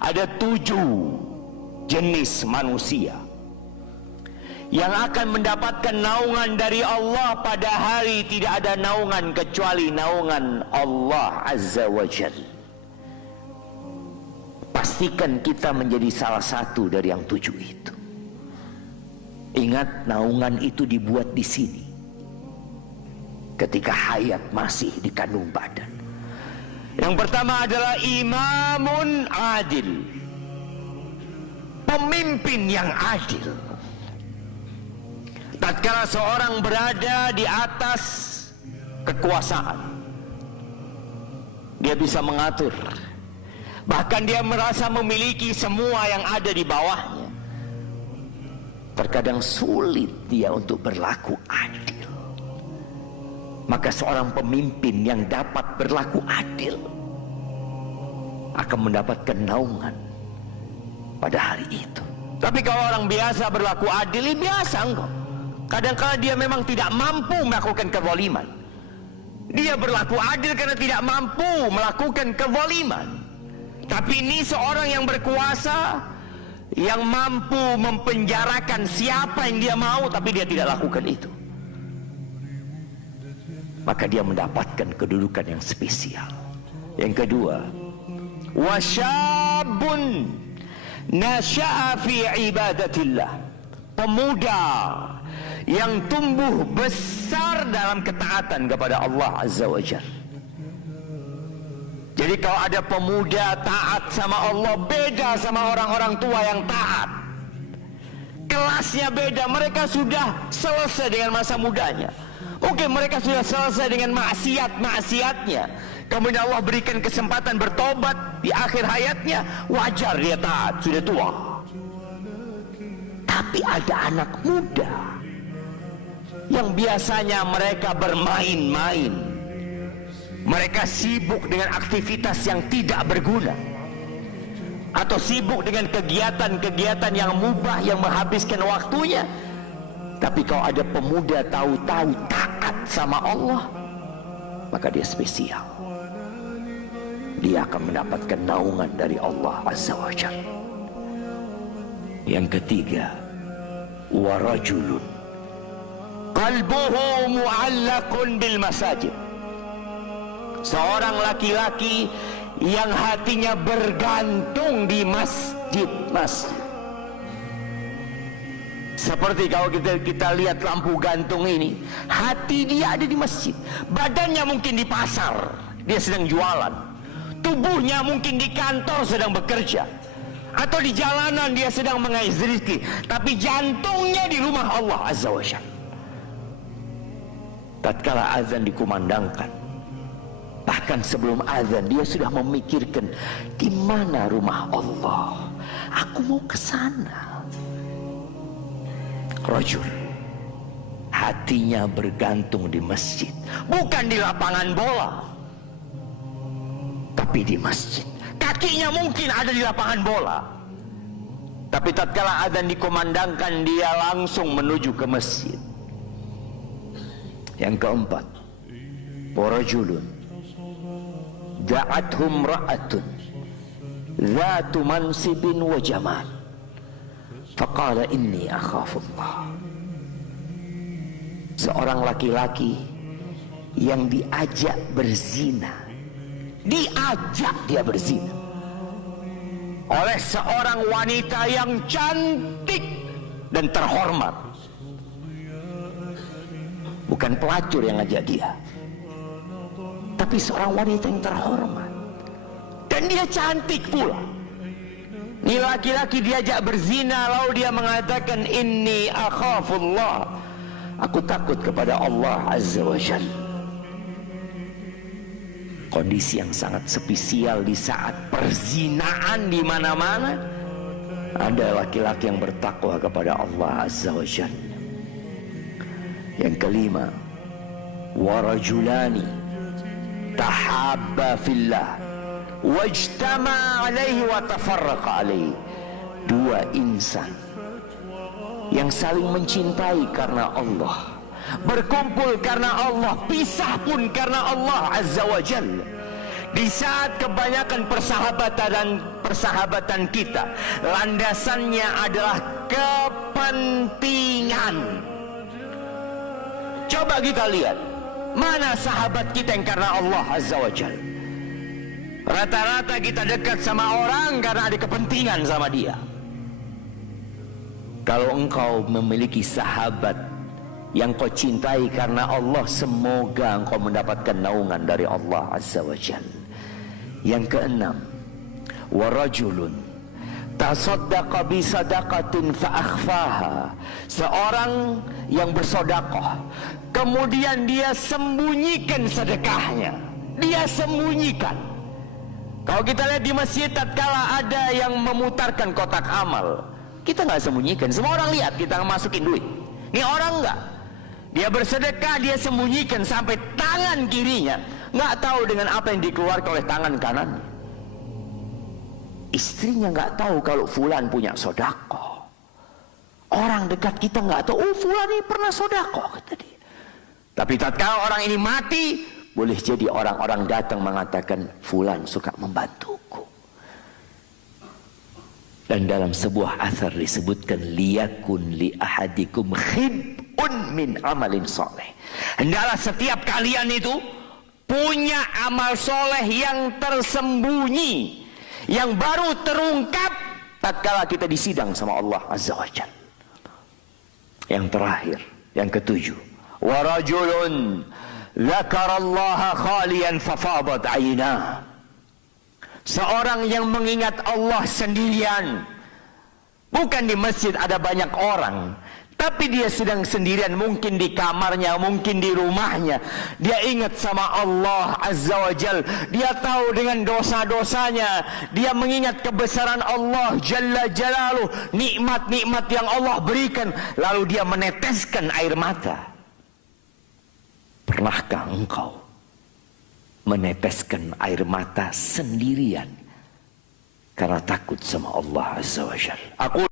ada 7 jenis manusia yang akan mendapatkan naungan dari Allah pada hari tidak ada naungan kecuali naungan Allah Azza wa Jalla. Pastikan kita menjadi salah satu dari yang 7 itu. Ingat, naungan itu dibuat di sini ketika hayat masih di kandung badan. Yang pertama adalah imamun adil, pemimpin yang adil. Tatkala seorang berada di atas kekuasaan, dia bisa mengatur, bahkan dia merasa memiliki semua yang ada di bawahnya. Terkadang sulit dia untuk berlaku adil. Maka seorang pemimpin yang dapat berlaku adil akan mendapatkan naungan pada hari itu. Tapi kalau orang biasa berlaku adil, biasa engkau. Kadang-kadang dia memang tidak mampu melakukan kezaliman. Dia berlaku adil karena tidak mampu melakukan kezaliman. Tapi ini seorang yang berkuasa, yang mampu mempenjarakan siapa yang dia mau, tapi dia tidak lakukan itu. Maka dia mendapatkan kedudukan yang spesial. Yang kedua, wasyabun nasya'a fi ibadatillah, pemuda yang tumbuh besar dalam ketaatan kepada Allah Azza wa Jalla. Jadi kalau ada pemuda taat sama Allah, beda sama orang-orang tua yang taat. Kelasnya beda, mereka sudah selesai dengan masa mudanya. Oke, mereka sudah selesai dengan maksiat-maksiatnya. Kemudian Allah berikan kesempatan bertobat di akhir hayatnya, wajar dia taat, sudah tua. Tapi ada anak muda yang biasanya mereka bermain-main, mereka sibuk dengan aktivitas yang tidak berguna, atau sibuk dengan kegiatan-kegiatan yang mubah yang menghabiskan waktunya. Tapi kalau ada pemuda tahu-tahu taat sama Allah, maka dia spesial. Dia akan mendapatkan naungan dari Allah Azza wa Jalla. Yang ketiga, warajulun qalbuhu mu'allaqun bil masajid, seorang laki-laki yang hatinya bergantung di masjid-masjid. Seperti kalau kita lihat lampu gantung ini, hati dia ada di masjid, badannya mungkin di pasar, dia sedang jualan, tubuhnya mungkin di kantor sedang bekerja, atau di jalanan dia sedang mengais rezeki, tapi jantungnya di rumah Allah Azza wa Jalla. Tatkala azan dikumandangkan, bahkan sebelum azan dia sudah memikirkan, di mana rumah Allah, aku mau ke sana. Rajul hatinya bergantung di masjid, bukan di lapangan bola, tapi di masjid. Kakinya mungkin ada di lapangan bola, tapi tatkala azan dikumandangkan dia langsung menuju ke masjid. Yang keempat, warajulun da'athum ra'atun dzatu mansibin wa jamal faqala inni akhafullah, seorang laki-laki yang diajak berzina, diajak dia berzina oleh seorang wanita yang cantik dan terhormat. Bukan pelacur yang ngajak dia, tapi seorang wanita yang terhormat, dan dia cantik pula. Ini laki-laki diajak berzina, lalu dia mengatakan inni akhafullah, aku takut kepada Allah Azza wa Jalla. Kondisi yang sangat spesial di saat perzinaan di mana-mana, ada laki-laki yang bertakwa kepada Allah Azza wa Jalla. Yang kelima, warajulani tahabba fillah wajtama alaihi wa tafarraqa alaihi, dua insan yang saling mencintai karena Allah, berkumpul karena Allah, pisah pun karena Allah Azza wa Jalla. Di saat kebanyakan persahabatan kita landasannya adalah kepentingan. Coba kita lihat, mana sahabat kita yang karena Allah Azza wa Jalla? Rata-rata kita dekat sama orang karena ada kepentingan sama dia. Kalau engkau memiliki sahabat yang kau cintai karena Allah, semoga engkau mendapatkan naungan dari Allah Azza wa Jalla. Yang keenam, warajulun tasaddaqa bi sadaqatin fa akhfaha. Seorang yang bersedekah kemudian dia sembunyikan sedekahnya. Dia sembunyikan. Kalau kita lihat di masjid, tatkala ada yang memutarkan kotak amal, kita nggak sembunyikan, semua orang lihat kita masukin duit. Ini orang nggak, dia bersedekah, dia sembunyikan sampai tangan kirinya nggak tahu dengan apa yang dikeluarkan oleh tangan kanannya. Istrinya nggak tahu kalau fulan punya sedekah. Orang dekat kita nggak tahu, oh fulan ini pernah sedekah, kata dia. Tapi tatkala orang ini mati, boleh jadi orang-orang datang mengatakan fulan suka membantuku. Dan dalam sebuah athar disebutkan, liyakun li ahadikum khib'un min amalin soleh. Hendaklah setiap kalian itu punya amal soleh yang tersembunyi, yang baru terungkap tatkala kita disidang sama Allah Azza wa Jalla. Yang terakhir, yang ketujuh, warajulun dzakarallaha khalian fafadat aynah. Seorang yang mengingat Allah sendirian, bukan di masjid ada banyak orang, tapi dia sedang sendirian, mungkin di kamarnya, mungkin di rumahnya. Dia ingat sama Allah Azza wa Jal. Dia tahu dengan dosa-dosanya. Dia mengingat kebesaran Allah Jalla Jalaluh, nikmat-nikmat yang Allah berikan, lalu dia meneteskan air mata. Pernahkah engkau meneteskan air mata sendirian karena takut sama Allah Azza wa Jalla? Aku